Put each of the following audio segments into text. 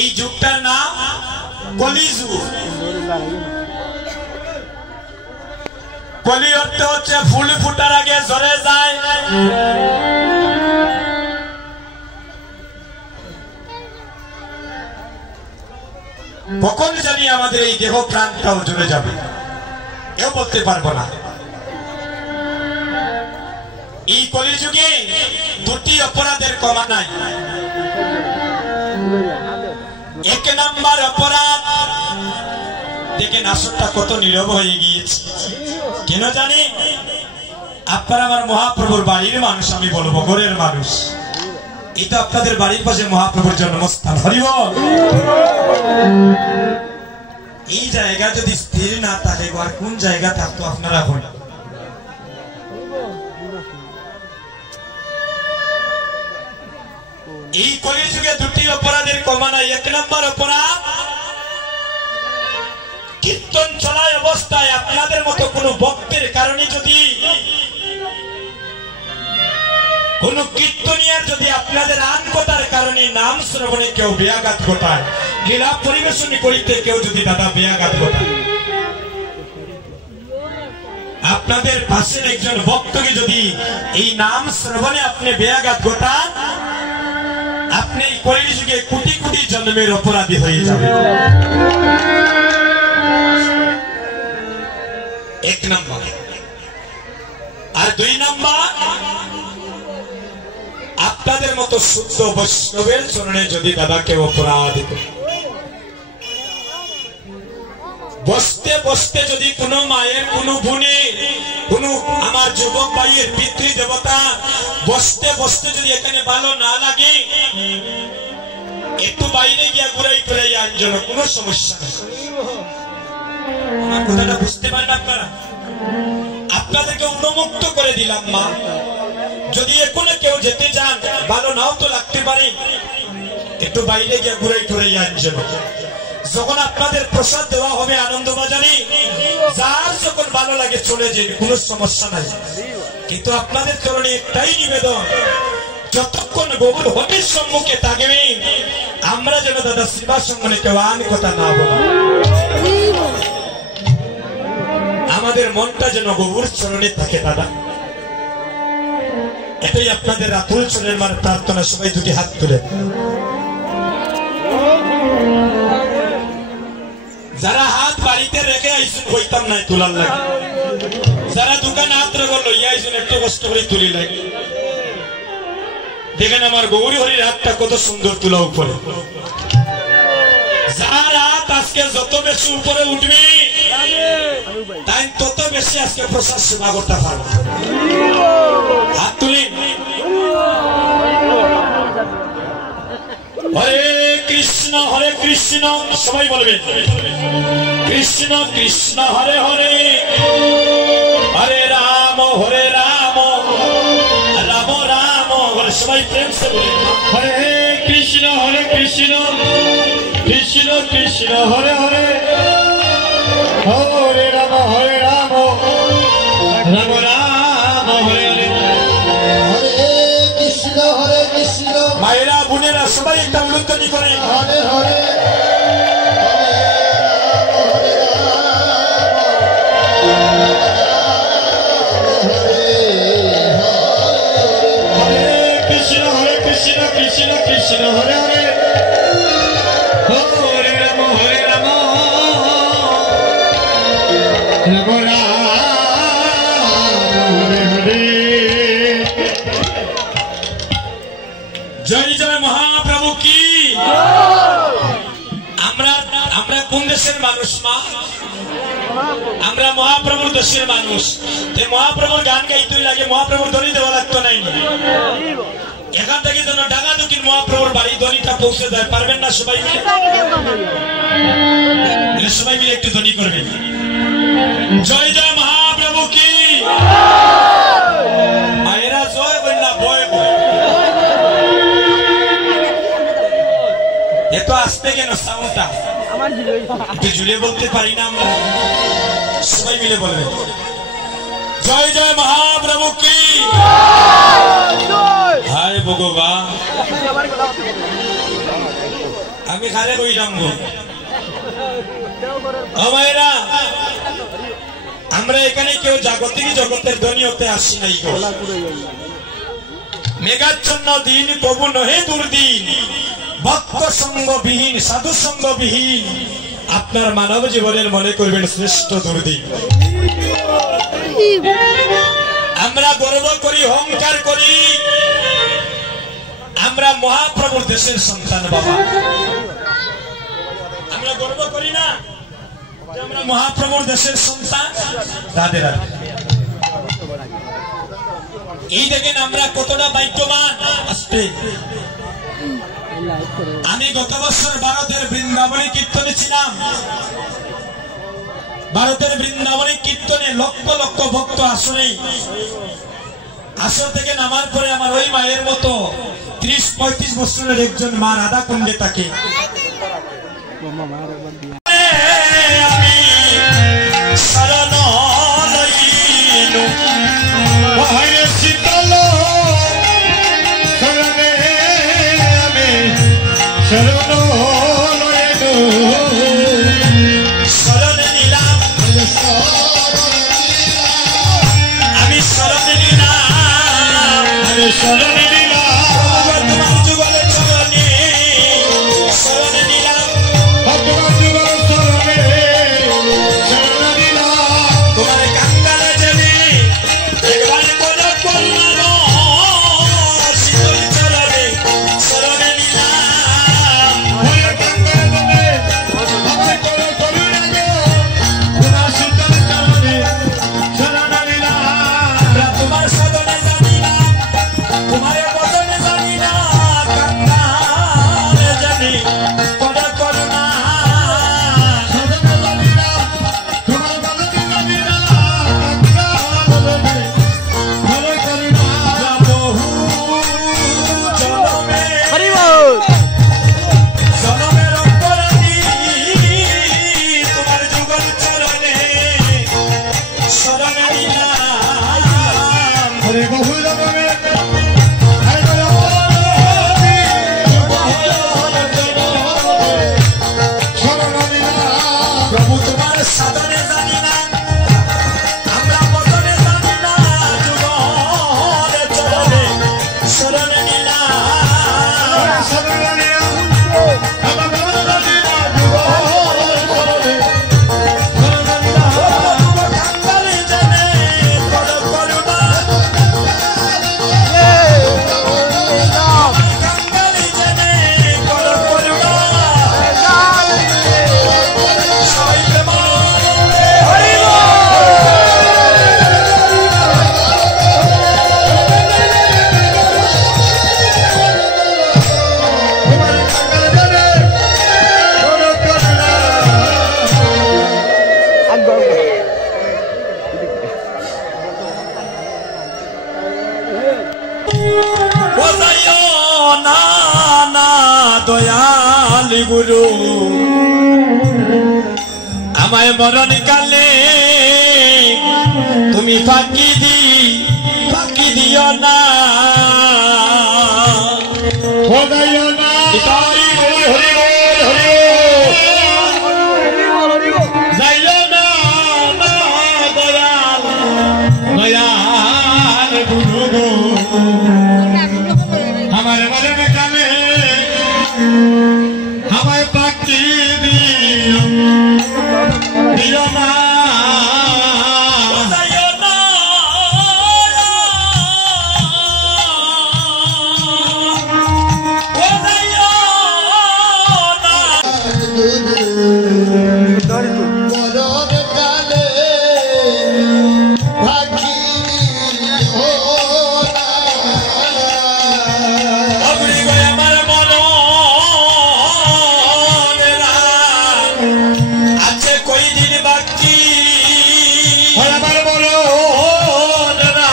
এই যুগটার নাম কলিযুগ। কলি অর্থ হচ্ছে ফুল ফুটার আগে ঝরে যায়। কখন জানি আমাদের এই দেহ প্রাণটাও জ্বলে যাবে, কেউ বলতে পারবো না। এই কলিযুগে দুটি অপরাধের কমা নাই। এক নাম্বার অপরাধ, দেখেন আসরটা কত নীরব হয়ে গিয়েছে কেন জানি? আপনারা আমার মহাপ্রভুর বাড়ির মানুষ, আমি বলবো ঘরের মানুষ। এটা আপনাদের বাড়ির পাশে মহাপ্রভুর জন্মস্থান। হরি বল। এই জায়গা যদি স্থির না থাকে, আর কোন জায়গা থাকতো আপনারা বলেন? এই কলিযুগে দুটি অপরাধের কমা নাই। এক নম্বর অপরাধ, কীর্তন চলায় অবস্থায় আপনাদের মতো কোন ভক্তের কারণে যদি, কোন কীর্তনিয়ার যদি আপনাদের আন কথার কারণে নাম শ্রবণে কেউ ব্যাঘাত ঘটায়, লীলা পরিবেশন করিতে কেউ যদি দাদা ব্যাঘাত ঘটায়, আপনাদের পাশের একজন ভক্তকে যদি এই নাম শ্রবণে আপনি ব্যাঘাত ঘটান, আপনি এই কলিযুগে কোটি কোটি জন্মের অপরাধী হয়ে যাবেন। এক নম্বর। আর দুই নম্বর, আপনাদের মতো শুদ্ধ বৈষ্ণবের চরণে যদি দাদা কেউ অপরাধ করে, বসতে বসতে যদি কোনো মায়ের, কোনো বোনের, কোনো আমার যুবক ভাইয়ের পিতৃ দেবতা বসতে বসতে যদি এখানে ভালো না লাগে, একটু বাইরে গিয়া ঘুরাই ফিরাই আনজন, কোনো সমস্যা নেই। আমার কথাটা বুঝতে পারেন আপনারা? আপনাদেরকে উন্মুক্ত করে দিলাম মা। যদি এখনো কেউ যেতে চান, ভালো নাও তো লাগতে পারে, একটু বাইরে গিয়ে ঘুরাই ফিরাই আনজন। যখন আপনাদের প্রসাদ দেওয়া হবে আনন্দবাজারে, যার যখন ভালো লাগে চলে যান, কোনো সমস্যা নাই। কিন্তু আপনাদের চরণে একটাই নিবেদন, যতক্ষণ গৌর হরির সম্মুখে থাকবেন, আমরা যেন দাদা শিবা সম্মানে কেউ আন কথা না বলি। আমাদের মনটা যেন গৌর চরণে থাকে দাদা, এটাই আপনাদের আতুল চরণের মানে প্রার্থনা। সবাই দুটি হাত তুলে, যারা হাত বাড়িতে রেখে আইসুন কইতাম নাই তোলার লাগে, যারা দোকান হাত রেখে লইয়া আইসুন একটু কষ্ট করে তুলি লাগে। দেখেন আমার গৌরী হরির হাতটা কত সুন্দর তোলা উপরে। যার হাত আজকে যত বেশি উপরে উঠবে, তাই তত বেশি আজকে প্রসাদ সেবা করতে পারবে। হাত তুলি। হরে কৃষ্ণ হরে কৃষ্ণ, সবাই বলবেন কৃষ্ণ কৃষ্ণ হরে হরে, হরে রাম রাম রাম হরে। সবাই প্রেম সে বলেন হরে কৃষ্ণ কৃষ্ণ কৃষ্ণ হরে হরে, হরে রাম রাম রাম হরে হরে, হরে কৃষ্ণ কৃষ্ণ। মায়েরা বোনেরা সবাই একটা উল্লেখনি করে হরে হরে, কৃষ্ণ কৃষ্ণ হরে হরে, হরে রাম রাম হরে হরে। জয় জয় মহাপ্রভু কি। আমরা কোন দেশের মানুষ মা? আমরা মহাপ্রভুর দেশের মানুষ। মহাপ্রভুর গান গাইতেই লাগে, মহাপ্রভুর ধ্বনি দেওয়া লাগতো নাই। এখান থেকে যেন ডাঙ্গা দুকির মহাপ্রভুর বাড়ি ধ্বনিটা পৌঁছে যায়, পারবেন না সবাই মিলে? সবাই মিলে একটু ধ্বনি করবেন, জয় জয় মহাপ্রভু কি। মায়েরা জয় বল না বয় বল, এত আসতে কেন সাউন্ডটা? একটু জুড়ে বলতে পারি না আমরা? সবাই মিলে বলবেন জয় জয় মহাপ্রভু কি। হায় ভগবান আমি খারে কই যাবো আমায়রা আমরা এখানে কেউ জাগতিক জগতের ধনী হতে আসি নাই গো মেঘাচ্ছন্ন দিন প্রভু নহে দুর্দিন ভক্ত সঙ্গবিহীন সাধু সঙ্গবিহীন আপনার মানব জীবনের মনে করবেন শ্রেষ্ঠ দুর্দিন আমরা গর্ব করি অহংকার করি আমরা মহাপ্রভুর দেশের সন্তান বাবা আমরা গর্ব করি না যে আমরা মহাপ্রভুর দেশের সন্তান রাধে রাধে এই দেখেন আমরা কতটা ভাগ্যবান আসতে আমি গত বছর ভারতের বৃন্দাবনে কীর্তনে ছিলাম ভারতের বৃন্দাবনে কীর্তনে লক্ষ লক্ষ ভক্ত আসলে আসর থেকে নামার পরে আমার ওই মায়ের মতো 30-35 বছরের একজন মা রাধা কুণ্ডে থাকে আমি শরণ লইনু ওহে শীতল শরণে আমি শরণ লইনু শরণ নিলাম আমি শরণ নিলাম আমি শরণ নিলাম তোমার যুগল চরণে শরণ নিলাম ভগবান যুগল চরণে শরণ নিলাম তোমার কাঙ্গাল জেনে একবার কোন করলাম শীতল চরণে শরণ নিলাম ওরে কাঙ্গাল জেনে আপনি কোন করুন গো তোমার শীতল চরণে শরণ নিলাম তোমার সাধনে জানি না তোমার বদনে জানি না কাঙ্গাল জেনে কোন করুণা সাধনে জানি না তোমার বদনে জানি না কাঙ্গাল জেনে কোন করুণা বহু জনমে জনমের অপরাধী তোমার যুগল চরণে শরণ নিলাম হরে বহু জনমে প্রভু তোমার সাধনে জানি না আমরা বদনে জানি না যুগল চরণে শরণ নিলাম শরণ নিলাম আমরা বদনে জানি না যুগল চরণে শরণ নিলাম কাঙ্গাল জেনে কোন করুণা কাঙ্গাল জেনে কোন করুণা সবাই প্রেমানন্দে হরি তোমার কাঙ্গাল জেনে কোন করুণা বোঝাইও না না দয়াল গুরু আমায় মরণ কালে তুমি ফাঁকি দিও না বোঝাইও না হরি হরি হরি যাইও না না দয়াল দয়াল গুরু আমার মরণ কালে আমায় ফাঁকি দিও না যাইও না ও যাইও না মরণ কালে ফাঁকি দিও না। অবরি গয় আমার মনেরা আছে কই দিন বাকি আমার মনেরা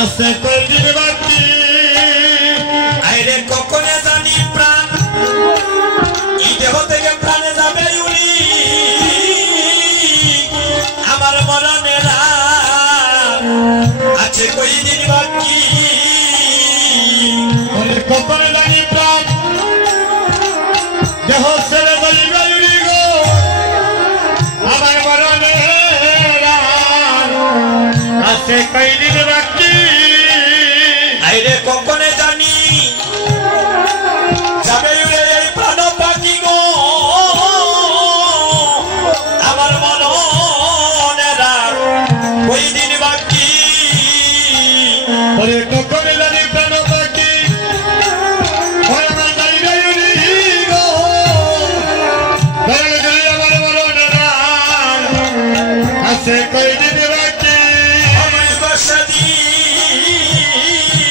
আছে কই দিন বাকি আইরে কখনো জানি প্রাণ এই দেহ থেকে প্রাণে যাবে উনি আমার মরণেরা দেহ ছেড়ে যাইবে গো আমার মরণে আছে কয়দিন বাকি আইরে কখনে জানি যাবে এই প্রাণ পাখি গো আমার মরণে কয়দিন বাকি ওরে কখনে জানি প্রাণ পাখি से कोई दिन बाकी हमारी बसती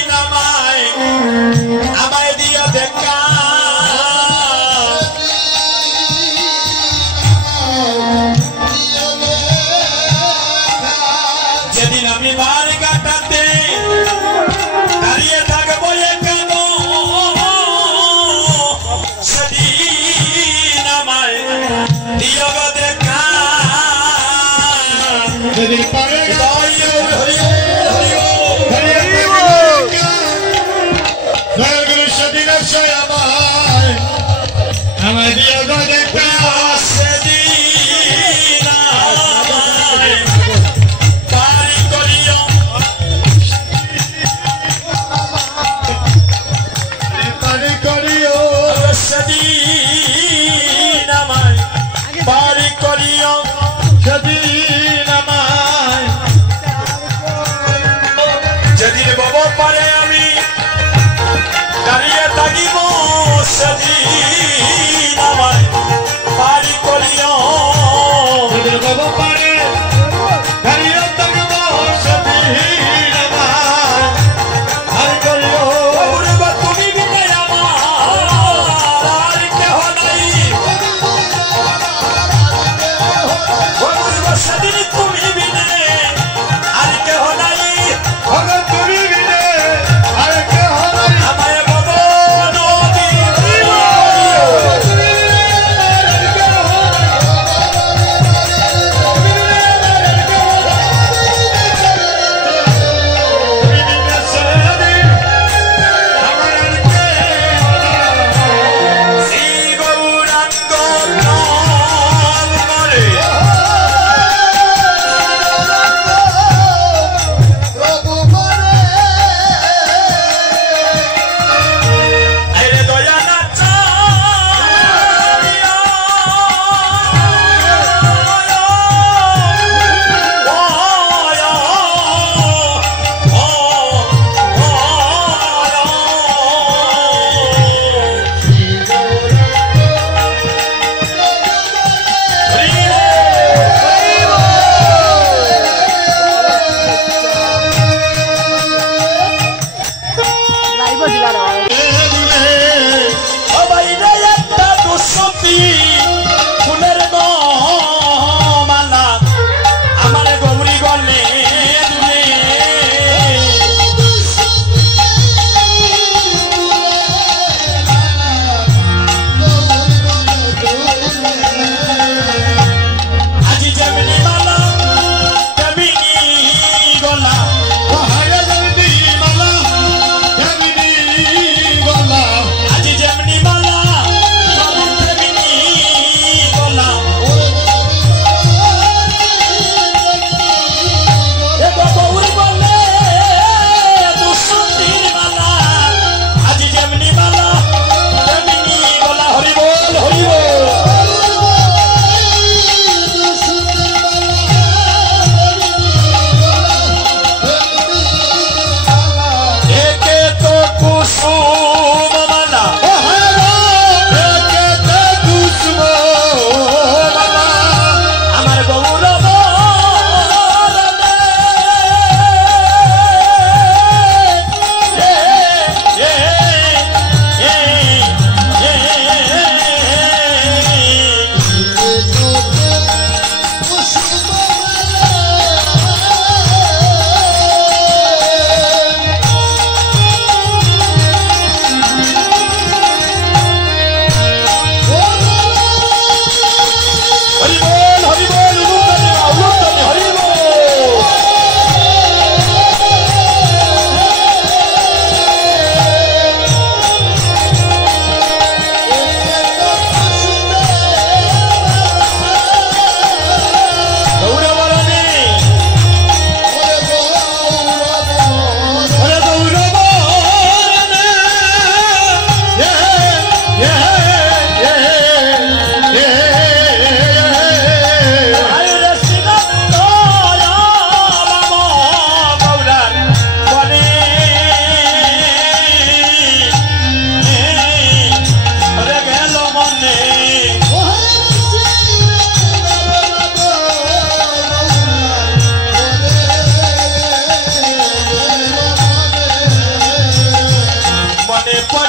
नमाए हमारे दिया देखा যেদিন আমি মার কাটাতে দাঁড়িয়ে থাকবো এখানো সেদিন আমায় দিও গো দেখা যদি পারে আমার দিয়া দেখা সেদিন পারি করিও পারি করিও সেদিন আমায় পারি করিও সেদিন আমায় যেদিন বাবা পারে আমি দাঁড়িয়ে থাকিব সেদিন আমায় পারি করিও যেদিন বাবা পারে দাঁড়িয়ে থাকিব সেদিন আমায় পারি করিও তুমি বিনে আমার আর কেহ নাই সেদিন তুমি বিনে আর কেহ নাই তুমি বিনে আর কেহ নাই আমায় বাবা নদী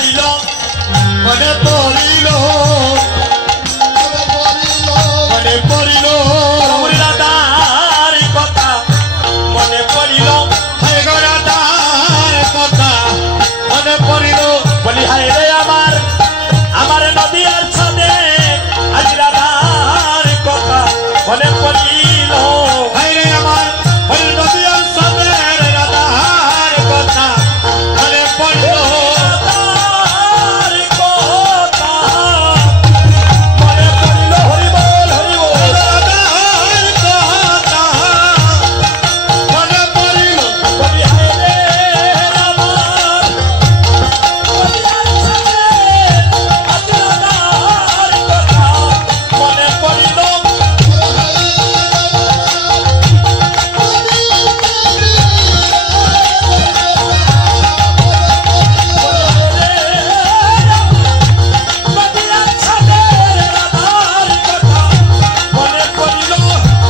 পড়িল মনে পড়িল মনে পড়িল রাধার কথা মনে পড়িল রাধার কথা মনে পড়িল বলি হায় রে আমার নদীর ছাদে আজ রাধার কথা মনে পড়িল হায়রে আমার ওই নদীর সাদের রাধার কথা মনে পড়িল রাধার কথা মনে পড়িল হরি বল রাধার কথা মনে পড়িল বলি হায় রে আমার নদীর ছাদে আজ রাধার কথা মনে পড়িল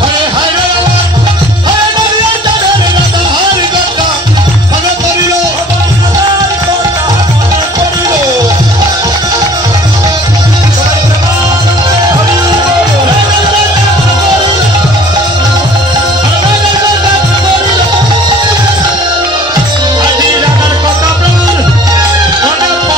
হায় হায়রে আমার ওই নদীর সাদের রাধার কথা মনে পড়িল আজি রাধার কথা প্রভুর মনে পড়িল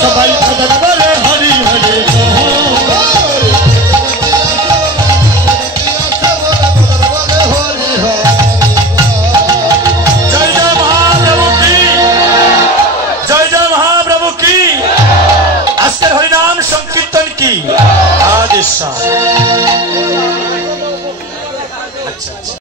সবাই খোদার বলে হরি হরি জয় জয় মহাপ্রভু কি জয় জয় মহাপ্রভু কি আজকের হরিনাম সংকীর্তন কি আদেশ। আচ্ছা।